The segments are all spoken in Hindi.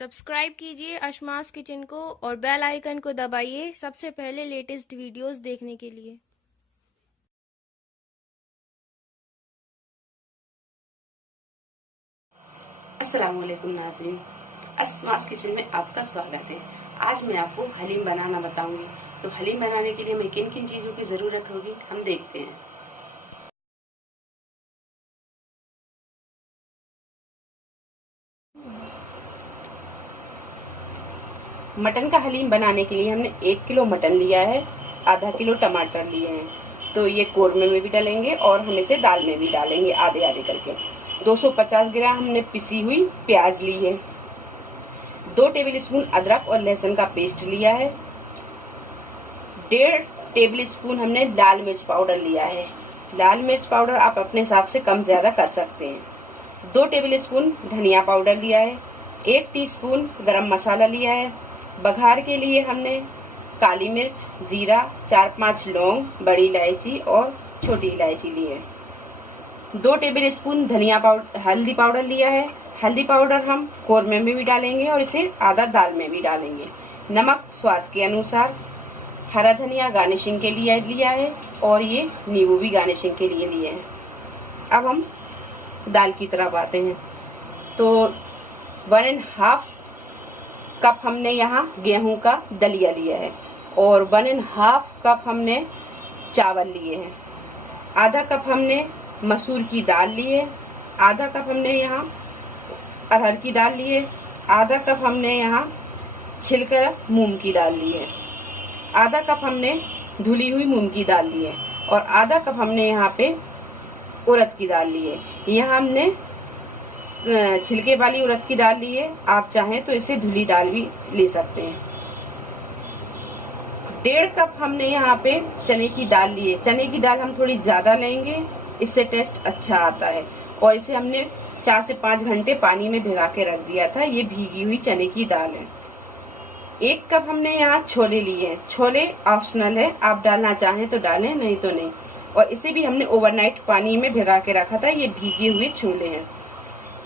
सब्सक्राइब कीजिए अशमास किचन को और बेल आइकन को दबाइए सबसे पहले लेटेस्ट वीडियोस देखने के लिए। अस्सलाम वालेकुम नाज़रीन, अशमास किचन में आपका स्वागत है। आज मैं आपको हलीम बनाना बताऊंगी। तो हलीम बनाने के लिए हमें किन किन चीज़ों की ज़रूरत होगी हम देखते हैं। मटन का हलीम बनाने के लिए हमने 1 किलो मटन लिया है, आधा किलो टमाटर लिए हैं। तो ये कोरमे में भी डालेंगे और हम इसे दाल में भी डालेंगे आधे आधे करके। 250 ग्राम हमने पिसी हुई प्याज ली है। 2 टेबल स्पून अदरक और लहसुन का पेस्ट लिया है। 1.5 टेबल स्पून हमने लाल मिर्च पाउडर लिया है। लाल मिर्च पाउडर आप अपने हिसाब से कम ज्यादा कर सकते हैं। 2 टेबल स्पून धनिया पाउडर लिया है। 1 टीस्पून गरम मसाला लिया है। बघार के लिए हमने काली मिर्च, जीरा, 4-5 लौंग, बड़ी इलायची और छोटी इलायची ली है। 2 टेबल स्पून हल्दी पाउडर लिया है। हल्दी पाउडर हम कोरमे में भी डालेंगे और इसे आधा दाल में भी डालेंगे। नमक स्वाद के अनुसार। हरा धनिया गार्निशिंग के लिए लिया है और ये नींबू भी गार्निशिंग के लिए लिए हैं। अब हम दाल की तरफ आते हैं। तो 1.5 कप हमने यहाँ गेहूं का दलिया लिया है और 1.5 कप हमने चावल लिए हैं। आधा कप हमने मसूर की दाल ली है। आधा कप हमने यहाँ अरहर की दाल ली है। आधा कप हमने यहाँ छिलकर मूंग की दाल ली है। आधा कप हमने धुली हुई मूंग की दाल ली है और आधा कप हमने यहाँ पे उड़द की दाल ली है। यहाँ हमने छिलके वाली उड़द की दाल ली है, आप चाहें तो इसे धुली दाल भी ले सकते हैं। 1.5 कप हमने यहाँ पे चने की दाल ली है। चने की दाल हम थोड़ी ज्यादा लेंगे, इससे टेस्ट अच्छा आता है। और इसे हमने 4 से 5 घंटे पानी में भिगा के रख दिया था। ये भीगी हुई चने की दाल है। 1 कप हमने यहाँ छोले लिए हैं। छोले ऑप्शनल है, आप डालना चाहें तो डालें, नहीं तो नहीं। और इसे भी हमने ओवरनाइट पानी में भिगा के रखा था। ये भीगे हुए छोले हैं।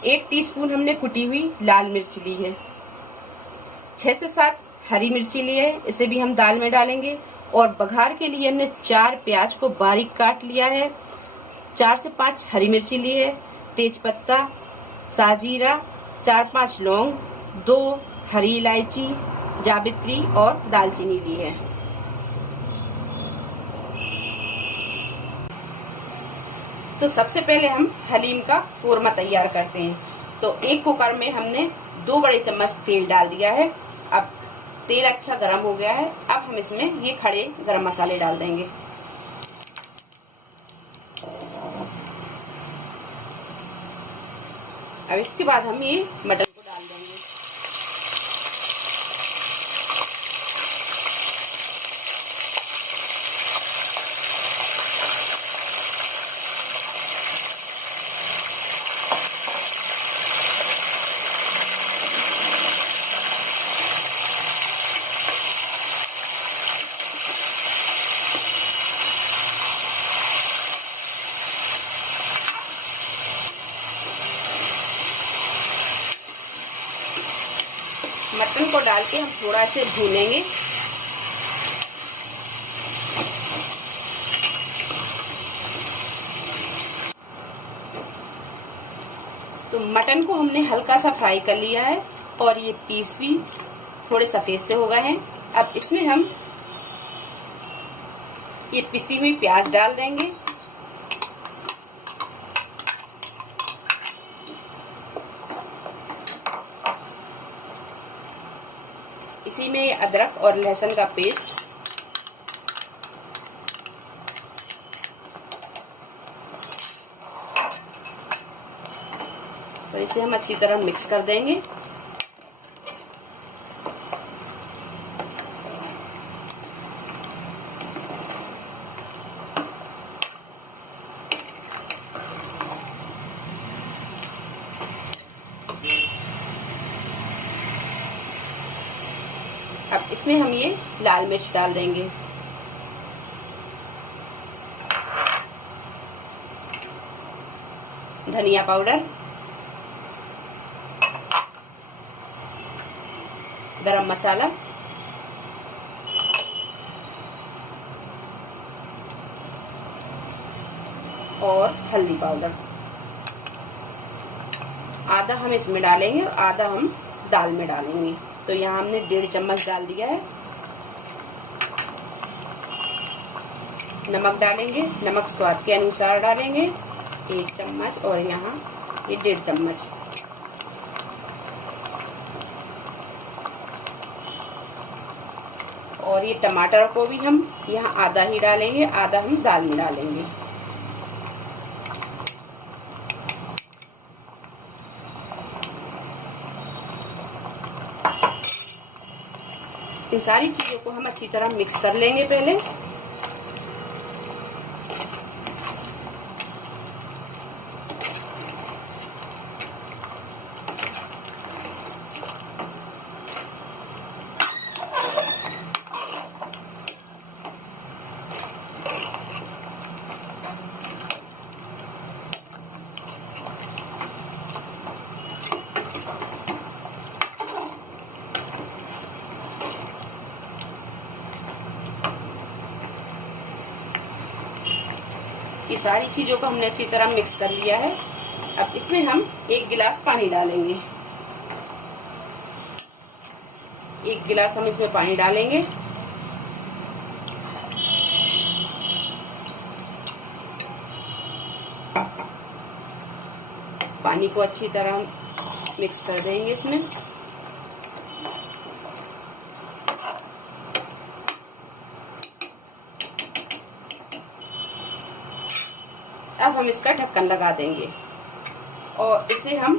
1 टीस्पून हमने कुटी हुई लाल मिर्च ली है। 6 से 7 हरी मिर्ची ली है, इसे भी हम दाल में डालेंगे। और बघार के लिए हमने 4 प्याज को बारीक काट लिया है। 4 से 5 हरी मिर्ची ली है। तेज पत्ता, साजीरा, 4-5 लौंग, 2 हरी इलायची, जावित्री और दालचीनी ली है। तो सबसे पहले हम हलीम का कोरमा तैयार करते हैं। तो एक कुकर में हमने 2 बड़े चम्मच तेल डाल दिया है। अब तेल अच्छा गर्म हो गया है। अब हम इसमें ये खड़े गरम मसाले डाल देंगे। अब इसके बाद हम ये मटन को डाल देंगे। मटन को डाल के हम थोड़ा से भूनेंगे। तो मटन को हमने हल्का सा फ्राई कर लिया है और ये पीस भी थोड़े सफेद से हो गए हैं। अब इसमें हम ये पिसी हुई प्याज डाल देंगे। इसी में अदरक और लहसुन का पेस्ट, तो इसे हम अच्छी तरह मिक्स कर देंगे। अब इसमें हम ये लाल मिर्च डाल देंगे। धनिया पाउडर, गरम मसाला और हल्दी पाउडर। आधा हम इसमें डालेंगे और आधा हम दाल में डालेंगे। तो यहाँ हमने 1.5 चम्मच डाल दिया है। नमक डालेंगे, नमक स्वाद के अनुसार डालेंगे 1 चम्मच और यहाँ ये 1.5 चम्मच। और ये टमाटर को भी हम यहाँ आधा ही डालेंगे, आधा हम दाल में डालेंगे। इन सारी चीजों को हम अच्छी तरह मिक्स कर लेंगे पहले। ये सारी चीजों को हमने अच्छी तरह मिक्स कर लिया है। अब इसमें हम 1 गिलास पानी डालेंगे। 1 गिलास हम इसमें पानी डालेंगे। पानी को अच्छी तरह मिक्स कर देंगे इसमें। अब हम इसका ढक्कन लगा देंगे और इसे हम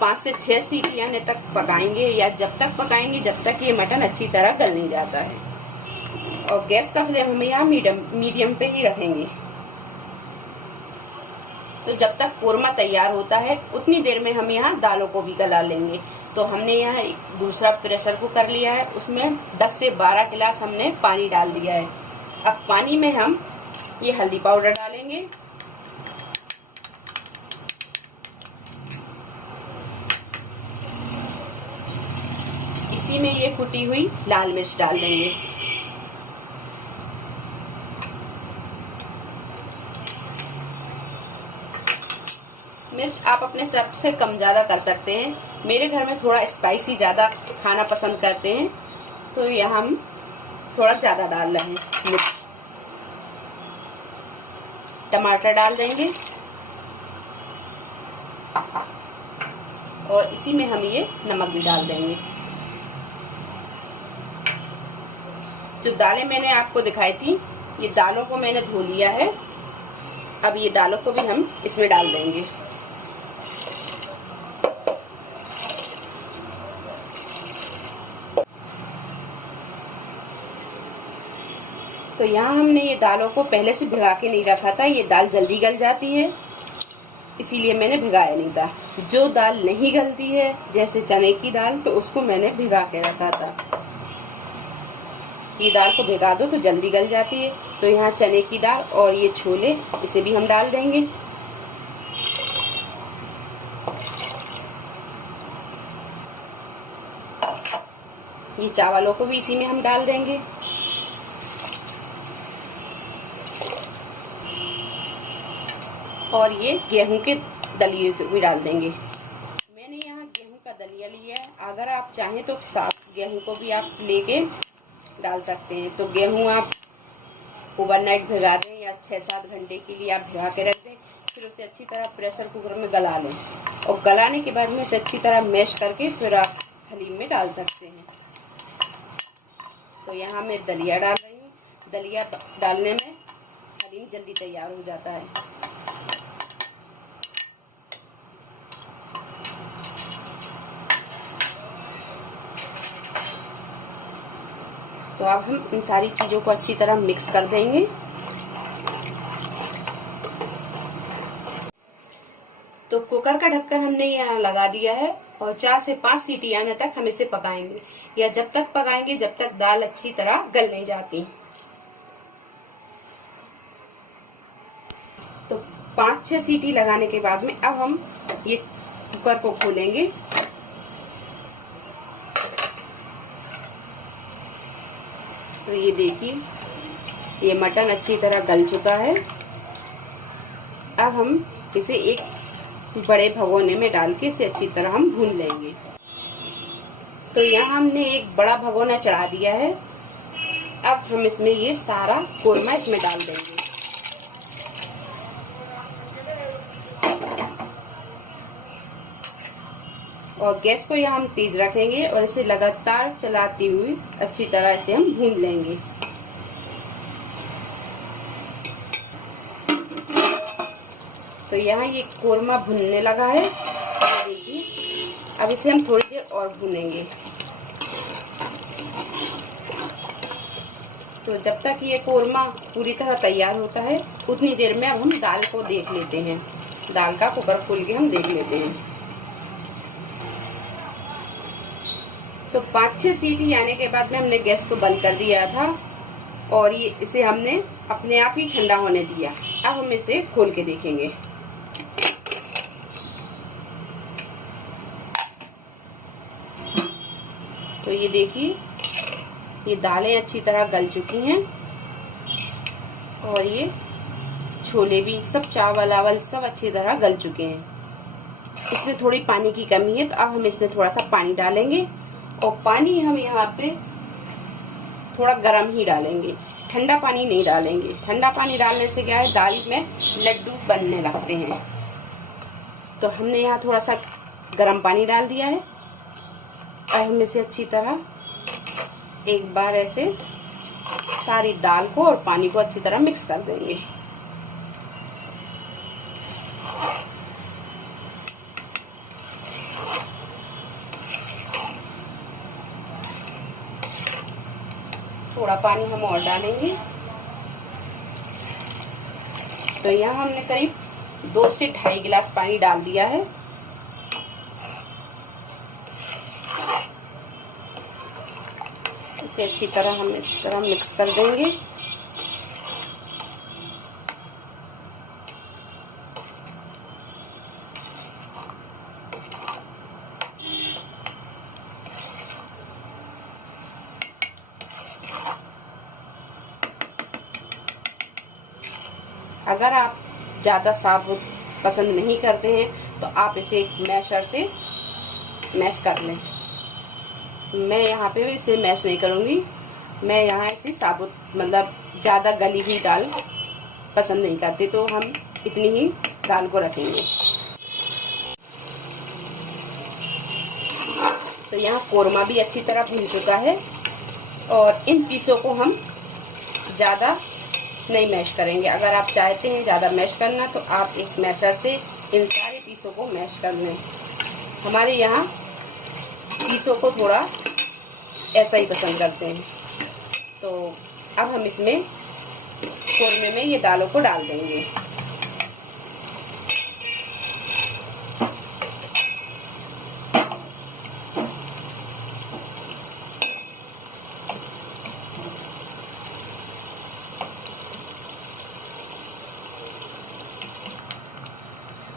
5 से 6 सीटी आने तक पकाएंगे, या जब तक पकाएंगे जब तक ये मटन अच्छी तरह गल नहीं जाता है। और गैस का फ्लेम हम यहाँ मीडियम पे ही रखेंगे। तो जब तक कोरमा तैयार होता है उतनी देर में हम यहाँ दालों को भी गला लेंगे। तो हमने यहाँ एक दूसरा प्रेशर कुकर लिया है, उसमें 10 से 12 गिलास हमने पानी डाल दिया है। अब पानी में हम ये हल्दी पाउडर डालेंगे, इसी में ये कुटी हुई लाल मिर्च डाल देंगे। मिर्च आप अपने हिसाब से कम ज़्यादा कर सकते हैं। मेरे घर में थोड़ा स्पाइसी ज़्यादा खाना पसंद करते हैं, तो यहाँ हम थोड़ा ज़्यादा डाल रहे हैं मिर्च। टमाटर डाल देंगे और इसी में हम ये नमक भी डाल देंगे। जो दालें मैंने आपको दिखाई थी, ये दालों को मैंने धो लिया है। अब ये दालों को भी हम इसमें डाल देंगे। तो यहाँ हमने ये दालों को पहले से भिगा के नहीं रखा था, ये दाल जल्दी गल जाती है, इसीलिए मैंने भिगाया नहीं था। जो दाल नहीं गलती है, जैसे चने की दाल, तो उसको मैंने भिगा के रखा था। ये दाल को भिगा दो तो जल्दी गल जाती है। तो यहाँ चने की दाल और ये छोले, इसे भी हम डाल देंगे। ये चावलों को भी इसी में हम डाल देंगे। और ये गेहूं के दलिये को भी डाल देंगे। मैंने यहाँ गेहूं का दलिया लिया है, अगर आप चाहें तो साफ गेहूं को भी आप लेके डाल सकते हैं। तो गेहूं आप ओवरनाइट भिगा दें या 6-7 घंटे के लिए आप भिगा के रख दें, फिर उसे अच्छी तरह प्रेशर कुकर में गला लें। और गलाने के बाद में इसे अच्छी तरह मैश करके फिर आप हलीम में डाल सकते हैं। तो यहाँ मैं दलिया डाल रही हूँ। दलिया डालने में हलीम जल्दी तैयार हो जाता है। तो अब हम इन सारी चीज़ों को अच्छी तरह मिक्स कर देंगे। तो कुकर का ढक्कन हमने यहाँ लगा दिया है और 4 से 5 सीटी आने तक हम इसे पकाएंगे, या जब तक पकाएंगे जब तक दाल अच्छी तरह गल नहीं जाती। तो 5-6 सीटी लगाने के बाद में अब हम ये कुकर को खोलेंगे तो ये देखिए, ये मटन अच्छी तरह गल चुका है। अब हम इसे एक बड़े भगोने में डाल के इसे अच्छी तरह हम भून लेंगे। तो यहाँ हमने एक बड़ा भगोना चढ़ा दिया है। अब हम इसमें ये सारा कोरमा इसमें डाल देंगे। और गैस को यहाँ हम तेज रखेंगे और इसे लगातार चलाती हुई अच्छी तरह इसे हम भून लेंगे। तो यहाँ ये कोरमा भुनने लगा है। देखिए, अब इसे हम थोड़ी देर और भूनेंगे। तो जब तक ये कोरमा पूरी तरह तैयार होता है उतनी देर में अब हम दाल को देख लेते हैं। दाल का कुकर खोल के हम देख लेते हैं। तो 5-6 सीटी आने के बाद में हमने गैस को बंद कर दिया था और ये इसे हमने अपने आप ही ठंडा होने दिया। अब हम इसे खोल के देखेंगे। तो ये देखिए, ये दालें अच्छी तरह गल चुकी हैं और ये छोले भी सब, चावल आवल सब अच्छी तरह गल चुके हैं। इसमें थोड़ी पानी की कमी है तो अब हम इसमें थोड़ा सा पानी डालेंगे और पानी हम यहाँ पे थोड़ा गर्म ही डालेंगे, ठंडा पानी नहीं डालेंगे। ठंडा पानी डालने से क्या है, दाल में लड्डू बनने लगते हैं। तो हमने यहाँ थोड़ा सा गर्म पानी डाल दिया है। अब हम इसे अच्छी तरह एक बार ऐसे सारी दाल को और पानी को अच्छी तरह मिक्स कर देंगे। थोड़ा पानी हम और डालेंगे। तो यहाँ हमने करीब 2 से 2.5 गिलास पानी डाल दिया है। इसे अच्छी तरह हम इस तरह मिक्स कर देंगे। अगर आप ज़्यादा साबुत पसंद नहीं करते हैं तो आप इसे एक मैशर से मैश कर लें। मैं यहाँ पे इसे मैश नहीं करूँगी। मैं यहाँ इसे साबुत, मतलब ज़्यादा गली हुई दाल पसंद नहीं करती, तो हम इतनी ही दाल को रखेंगे। तो यहाँ कोरमा भी अच्छी तरह भून चुका है और इन पीसों को हम ज़्यादा नहीं मैश करेंगे। अगर आप चाहते हैं ज़्यादा मैश करना तो आप एक मैशर से इन सारे पीसों को मैश कर लें। हमारे यहाँ पीसों को थोड़ा ऐसा ही पसंद करते हैं। तो अब हम इसमें कोरमे में ये दालों को डाल देंगे।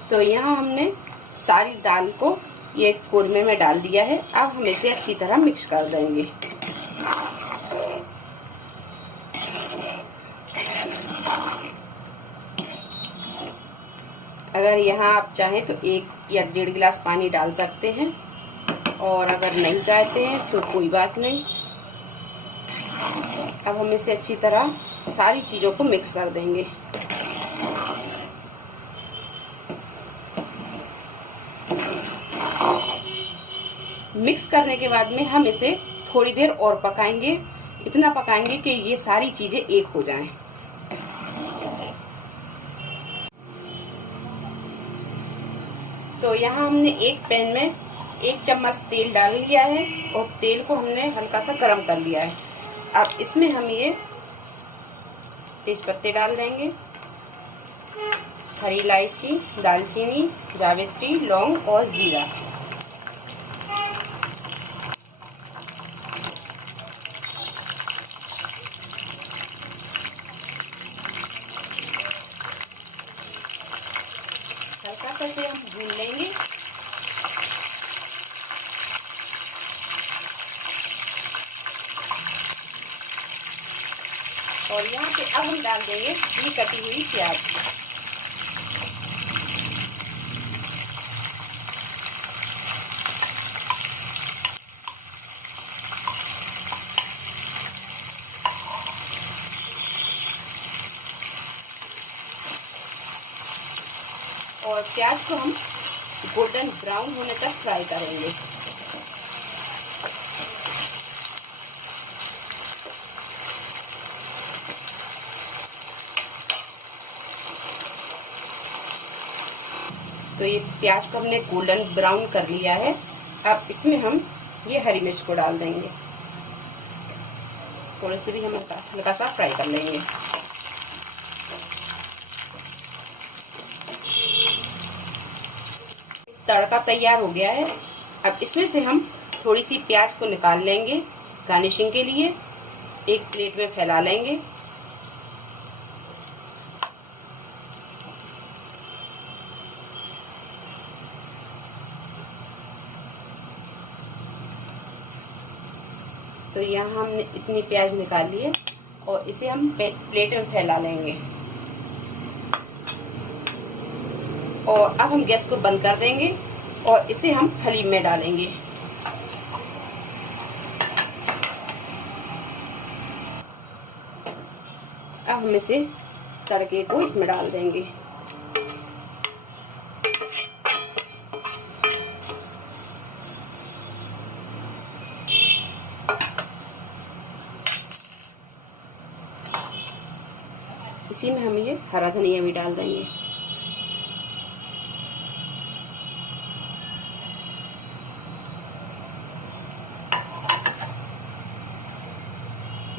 तो यहाँ हमने सारी दाल को ये कोरमे में डाल दिया है। अब हम इसे अच्छी तरह मिक्स कर देंगे। अगर यहाँ आप चाहें तो 1 या 1.5 गिलास पानी डाल सकते हैं और अगर नहीं चाहते हैं तो कोई बात नहीं। अब हम इसे अच्छी तरह सारी चीज़ों को मिक्स कर देंगे। मिक्स करने के बाद में हम इसे थोड़ी देर और पकाएंगे। इतना पकाएंगे कि ये सारी चीजें एक हो जाएं। तो यहाँ हमने एक पैन में 1 चम्मच तेल डाल लिया है और तेल को हमने हल्का सा गर्म कर लिया है। अब इसमें हम ये तेज पत्ते डाल देंगे, हरी इलायची, दालचीनी, जावित्री, लौंग और जीरा। हल्का सा इसे हम भून लेंगे। और यहाँ पे अब हम डाल देंगे ये कटी हुई प्याज। और प्याज को हम गोल्डन ब्राउन होने तक फ्राई करेंगे। तो ये प्याज को हमने गोल्डन ब्राउन कर लिया है। अब इसमें हम ये हरी मिर्च को डाल देंगे। थोड़े से भी हम हल्का सा फ्राई कर लेंगे। तड़का तैयार हो गया है। अब इसमें से हम थोड़ी सी प्याज को निकाल लेंगे गार्निशिंग के लिए। एक प्लेट में फैला लेंगे। तो यहाँ हमने इतनी प्याज निकाल ली है और इसे हम प्लेट में फैला लेंगे। और अब हम गैस को बंद कर देंगे और इसे हम हलीम में डालेंगे। अब हम इसे तड़के को इसमें डाल देंगे। इसी में हम ये हरा धनिया भी डाल देंगे।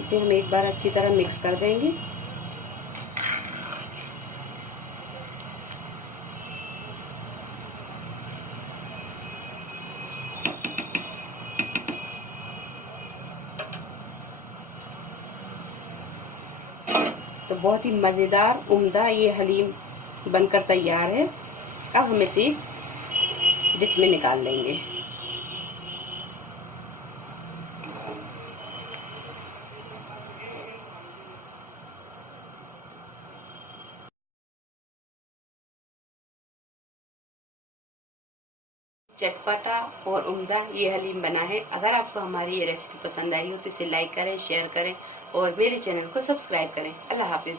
इसे हम एक बार अच्छी तरह मिक्स कर देंगे। तो बहुत ही मज़ेदार उम्दा ये हलीम बनकर तैयार है। अब हम इसे डिश में निकाल लेंगे। चटपटा और उम्दा ये हलीम बना है। अगर आपको हमारी ये रेसिपी पसंद आई हो तो इसे लाइक करें, शेयर करें और मेरे चैनल को सब्सक्राइब करें। अल्लाह हाफिज़।